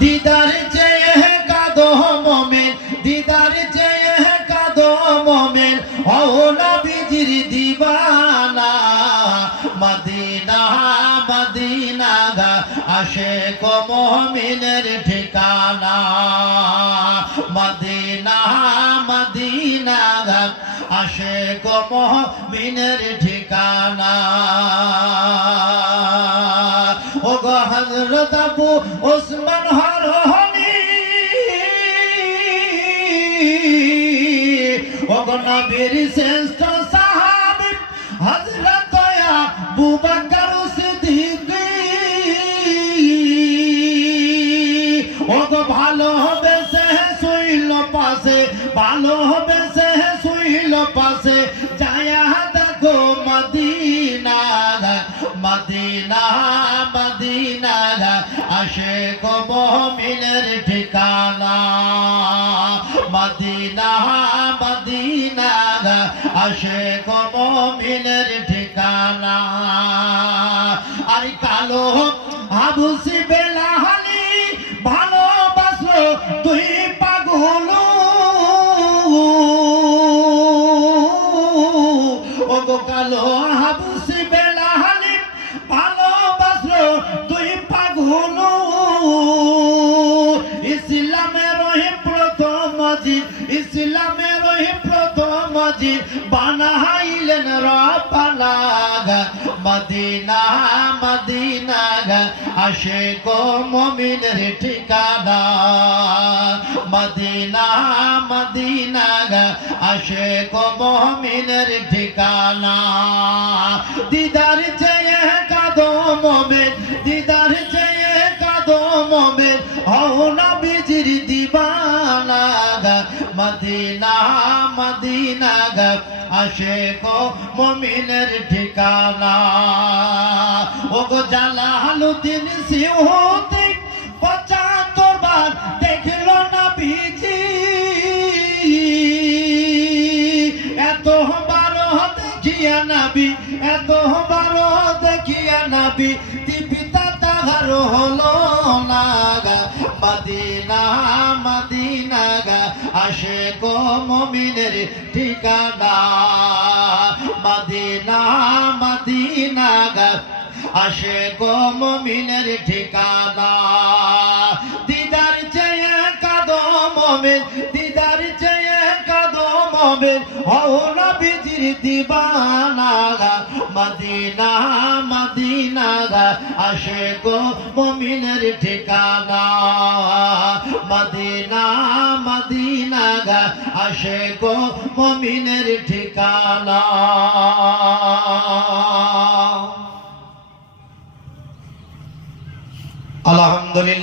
দিদার চেয়ে কাদো মমিন, দিদার চেয়ে কাদো মমিন। হও নবীজির দিবানা, মদিনা মদিনা গা আসে কো মমিনের ঠিকানা। মদিনা মদিনা গা আসে কো মমিনের ঠিকানা। ওসমান হরহনি ও গো নবীর শ্রেষ্ঠ সাহাবী হযরত আবু বকর সিদ্দিক। ও গো ভালো হবে সে, শুইল পাশে, ভালো হবে সে, শুইল পাশে, যায়া দেখো মদিনা মদিনা আসে মমিনের ঠিকানা। মদিনা মদিনা আসে মমিনের ঠিকানা। আর কালো আবুসি বেলাহালি ভালোবাসলো তুই পাগল। ও কালো হাবুসি বেলাহালি মসজিদ, ইসলামের প্রথম মসজিদ। বানাইলেন রপালাগা মদিনা মদিনা আসে গো মমিনের ঠিকানা। মদিনা মদিনা আসে গো মমিনের ঠিকানা। দিদার চেয়ে কাদো মমিন, দিদার চেয়ে কাদো মমিন। হও নবীজির দিবানা গা মদিনা মদিনা গা আসে গো মমিনের ঠিকানা। ও গো জালালুদ্দিন সিউতি, পঁচাত্তর বার দেখল না বিজি। এত বারো দেখিয়া নাবি এত বারো দেখিয়া নাবি তাহার হলো না গা। মদিনা মদিনা গা আসে গো মমিনের ঠিকানা। মদিনা মদিনা গা। আসে গো মমিনের ঠিকানা। দিদার চেয়ে কাদো মমিন, দিদার চেয়ে কাদো মমিন। হও নবীজির দিবানা মদিনা মদিনা আসে গো মমিনের ঠিকানা। মদিনা মদিনা গা আসে গো মমিনের ঠিকানা। আলহামদুলিল্লাহ।